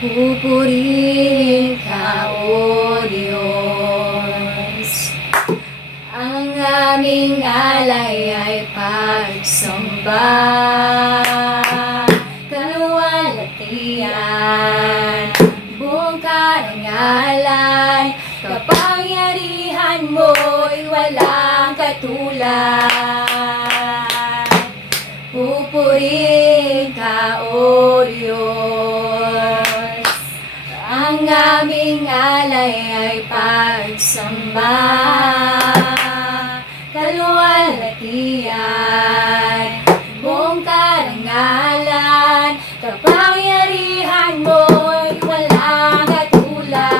Pupurihin ka, O Diyos. Ang aming alay ay pagsamba, kaluwalhatian, buong karangalan, kapangyarihan mo'y walang katulad. Pupurihin ka, O Diyos. Ang aming alay ay pagsamba, kaluwalhatian, buong karangalan, kapangyarihan mo'y walang katulad.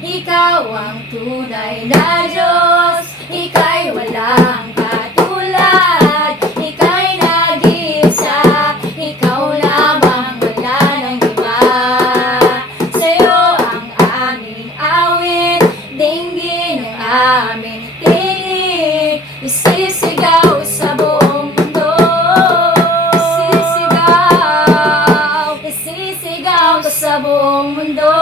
Ikaw ang tunay na Diyos, ika'y walang katulad. Ika'y nag-iisa, ikaw lamang, wala nang iba. Sa'yo ang aming awit, dinggin ang aming tinig, isisigaw sa buong mundo. Isisigaw ka sa buong mundo.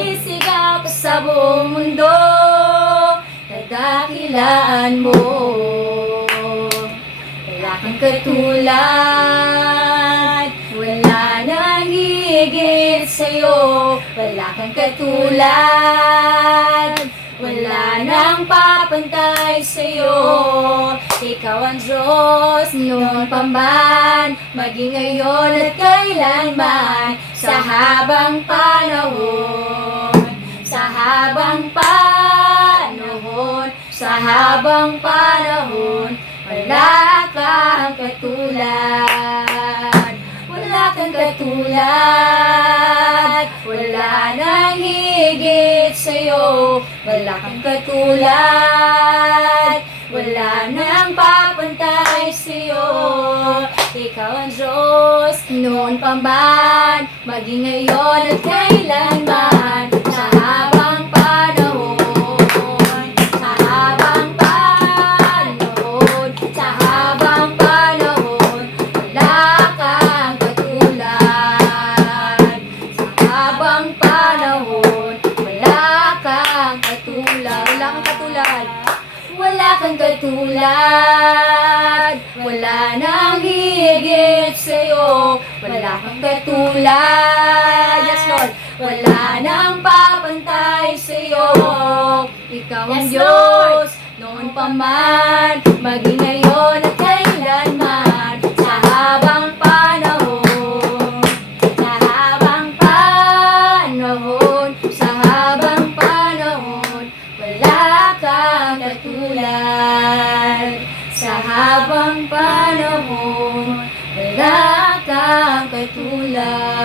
Isisigaw ka sa buong mundo. Kadakilaan mo, wala kang katulad, wala nang higit sa'yo. Wala kang katulad, wala nang papantay sa'yo. Ikaw ang Diyos noon pa man, maging ngayon at kailanman, sa habang panahon, sa habang panahon, sa habang panahon. Wala kang katulad, wala kang katulad, wala nang higit sa'yo. Wala kang katulad, wala nang papantay sa'yo. Ikaw ang Diyos noon pa man, maging ngayon at kailanman, sa habang panahon, sa habang panahon, sa habang panahon. Wala kang katulad, sa habang panahon. Wala kang katulad, wala kang katulad, wala kang katulad, wala nang higit sa'yo. Wala kang katulad, yes Lord, wala nang papantay sa'yo. Ikaw ang Diyos noon pa man, maging ngayon at kailanman, sa habang panahon, sa habang panahon, sa habang panahon. Wala kang katulad, sa habang panahon. Wala kang katulad.